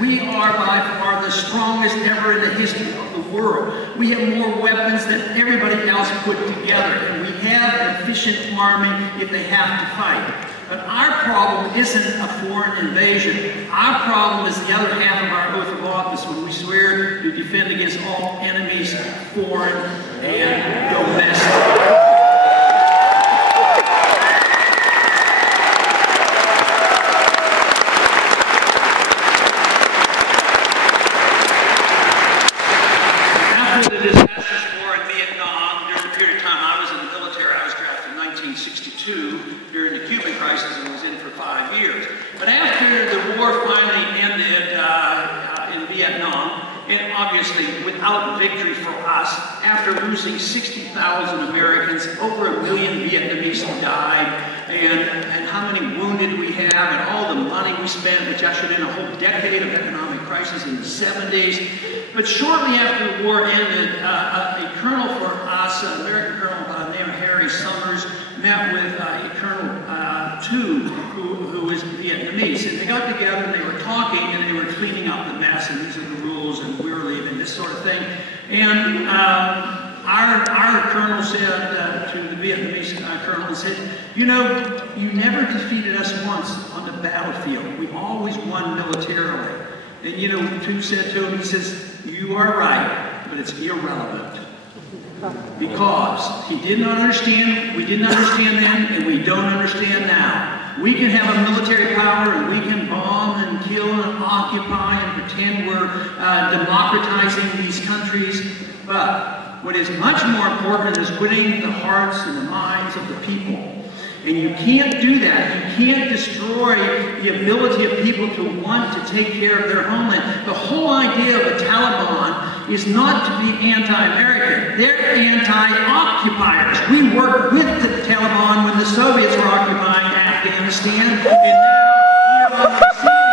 We are by far the strongest ever in the history of the world. We have more weapons than everybody else put together, and we have an efficient army if they have to fight. But our problem isn't a foreign invasion. Our problem is the other half of our oath of office when we swear to defend against all enemies, foreign and domestic. The disastrous war in Vietnam, during the period of time I was in the military, I was drafted in 1962 during the Cuban crisis and was in for 5 years. But after the war finally ended in Vietnam, and obviously without victory for us, after losing 60,000 Americans, over 1 million Vietnamese died, and how many wounded we have, and all the money we spent, which ushered in a whole decade of economic crisis in the 70s. But shortly after the war ended, a colonel for us, an American colonel named Harry Summers, met with a Colonel Tu, who was Vietnamese. And they got together and they were talking and they were cleaning up the mess, and these are the rules, and we're leaving, this sort of thing. And our colonel said to the Vietnamese colonel, said, you know, you never defeated us once on the battlefield. We always won militarily. And you know, Tu said to him, he says, you are right, but it's irrelevant. Because he did not understand, we didn't understand then, and we don't understand now. We can have a military power, and we can bomb and kill and occupy and pretend we're democratizing these countries, but what is much more important is winning the hearts and the minds of the people. And you can't do that. You can't destroy the ability of people to want to take care of their homeland. The whole idea of the Taliban is not to be anti-American. They're anti-occupiers. We worked with the Taliban when the Soviets were occupying Afghanistan, and now we're on the receiving end.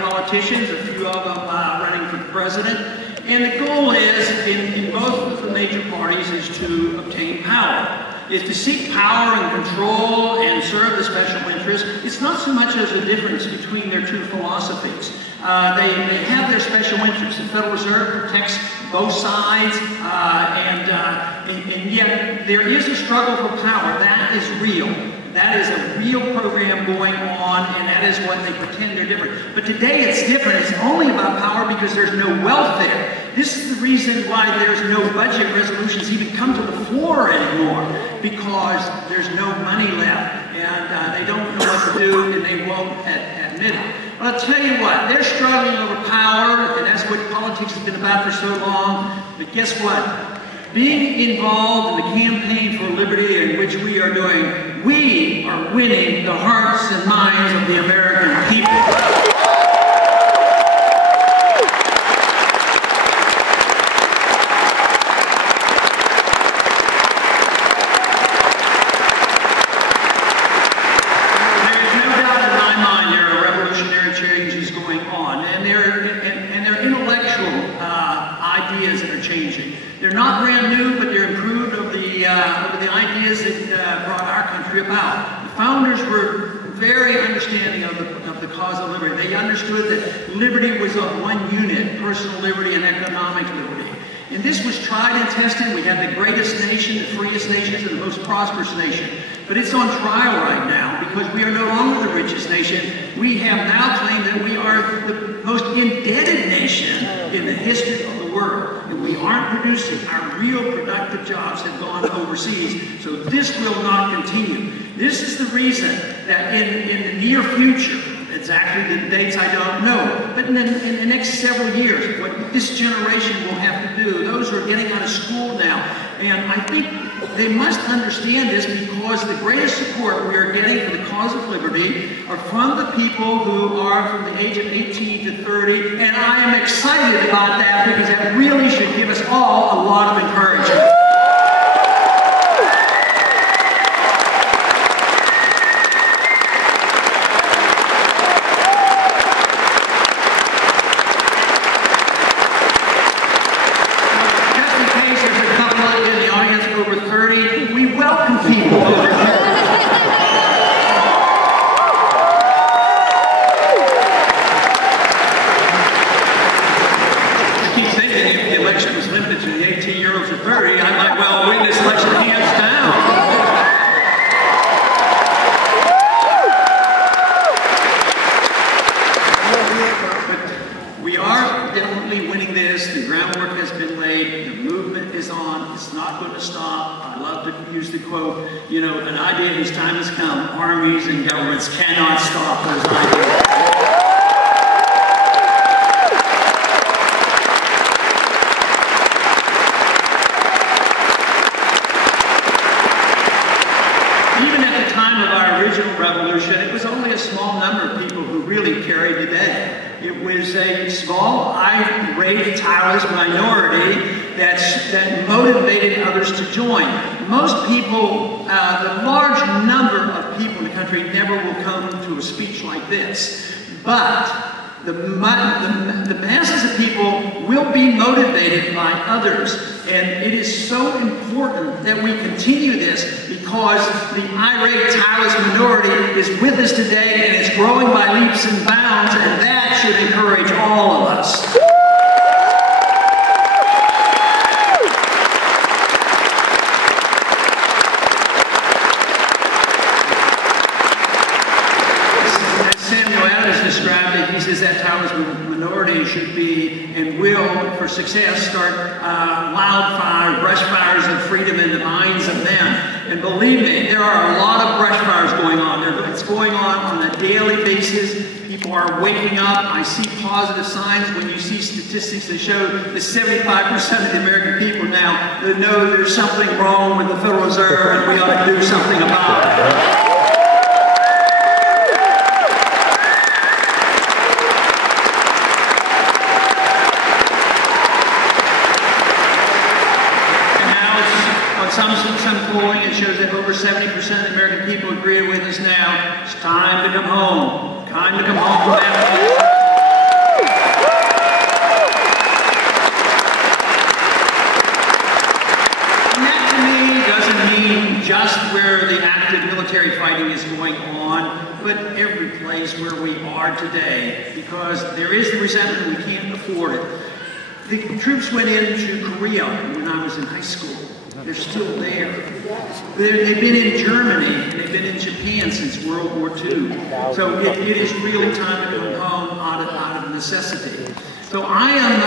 Politicians, a few of them running for president, and the goal is, in both of the major parties, is to obtain power. Is to seek power and control and serve the special interests. It's not so much as a difference between their two philosophies. They have their special interests. The Federal Reserve protects both sides, and yet there is a struggle for power. That is real. That is a real program going on, and that is what they pretend they're different. But today it's different. It's only about power because there's no welfare. This is the reason why there's no budget resolutions even come to the floor anymore, because there's no money left, and they don't know what to do, and they won't admit it. But I'll tell you what, they're struggling over power, and that's what politics has been about for so long. But guess what? Being involved in the campaign for liberty, in which we are doing, we are winning the hearts and minds of the American people. They're not brand new, but they're improved over the ideas that brought our country about. The founders were very understanding of the cause of liberty. They understood that liberty was of one unit, personal liberty and economic liberty. And this was tried and tested. We have the greatest nation, the freest nation, and the most prosperous nation. But it's on trial right now because we are no longer the richest nation. We have now claimed that we are the most indebted nation in the history of the world. And we aren't producing. Our real productive jobs have gone overseas. So this will not continue. This is the reason that in the near future, exactly the dates I don't know, but in the next several years, what this generation will have to do, those who are getting out of school now, and I think they must understand this because the greatest support we are getting for the cause of liberty are from the people who are from the age of 18 to 30, and I am excited about that because that really should give us all a lot of encouragement. It's not going to stop. I love to use the quote, you know, an idea whose time has come. Armies and governments cannot stop those ideas. Even at the time of our original revolution, it was only a small number of people who really carried the day. It was a small, irate, tireless minority that motivated others to join. Most people, the large number of people in the country never will come to a speech like this. But the masses of people will be motivated by others. And it is so important that we continue this because the irate, tireless minority is with us today and it's growing by leaps and bounds, and that should encourage all of us. He says that tireless minority should be and will, for success, start wildfire, brush fires of freedom in the minds of men. And believe me, there are a lot of brush fires going on. It's going on a daily basis. People are waking up. I see positive signs when you see statistics that show that 75% of the American people now know there's something wrong with the Federal Reserve and we ought to do something about it. Some polling, it shows that over 70% of the American people agree with us now. It's time to come home. Time to come home from Afghanistan. And that to me doesn't mean just where the active military fighting is going on, but every place where we are today, because there is the resentment, we can't afford it. The troops went into Korea when I was in high school. They're still there. They've been in Germany, they've been in Japan since World War II. So it is really time to come home out of necessity. So I am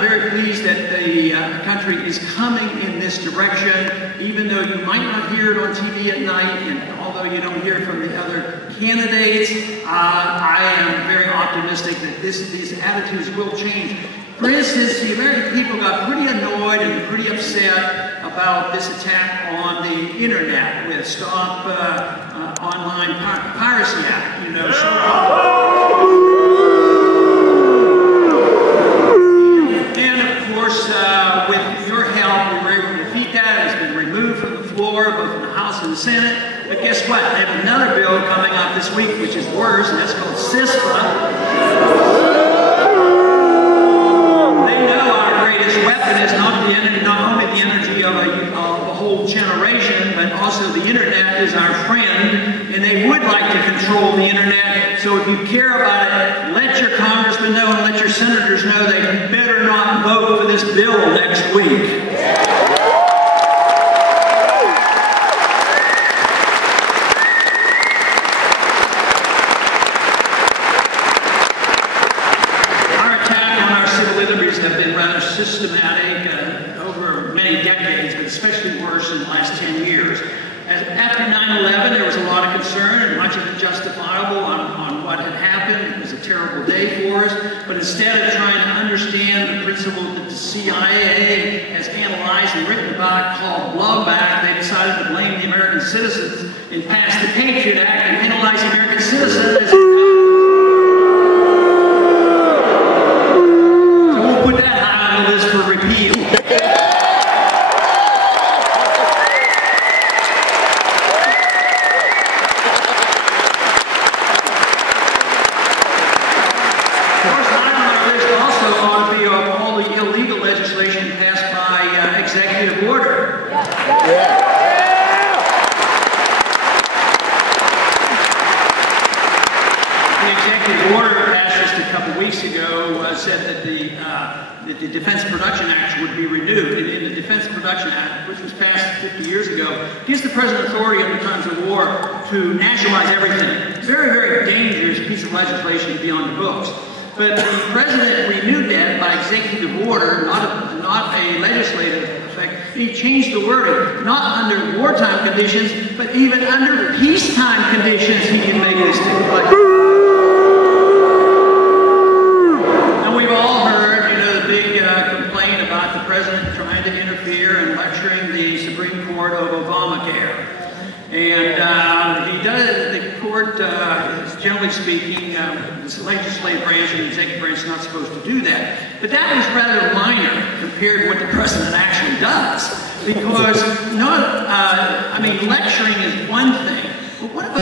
very pleased that the country is coming in this direction, even though you might not hear it on TV at night, and although you don't hear it from the other candidates, I am very optimistic that these attitudes will change. For instance, the American people got pretty annoyed and pretty upset about this attack on the internet with Stop Online Piracy Act. You know, and of course, with your help, we were able to defeat that. It's been removed from the floor, both in the House and the Senate. But guess what? They have another bill coming up this week, which is worse, and that's called CISPA. Weapon is not only the energy of a whole generation, but also the internet is our friend, and they would like to control the internet. So if you care about it, let your congressmen know and let your senators know they better not vote for this bill next week. Systematic over many decades, but especially worse in the last 10 years. After 9/11, there was a lot of concern, and much of it justifiable on what had happened. It was a terrible day for us, but instead of trying to understand the principle that the CIA has analyzed and written about called blowback, they decided to blame the American citizens and pass the Patriot Act and penalize the American citizens as for repeal. All the illegal legislation passed by executive order. The executive order passed just a couple weeks ago said that the Defense Production Act would be renewed. And the Defense Production Act, which was passed 50 years ago, gives the President authority under times of war to nationalize everything. Very, very dangerous piece of legislation to be on the books. But the President renewed that by executive order, not a legislative effect, he changed the wording. Not under wartime conditions, but even under peacetime conditions, he can make this take place. And we've all heard, you know, the big complaint about the president trying to interfere and lecturing the Supreme Court of Obamacare. And he does, the court, generally speaking, the legislative branch and the executive branch is not supposed to do that. But that was rather minor compared to what the president actually does. Because, I mean, lecturing is one thing, but what about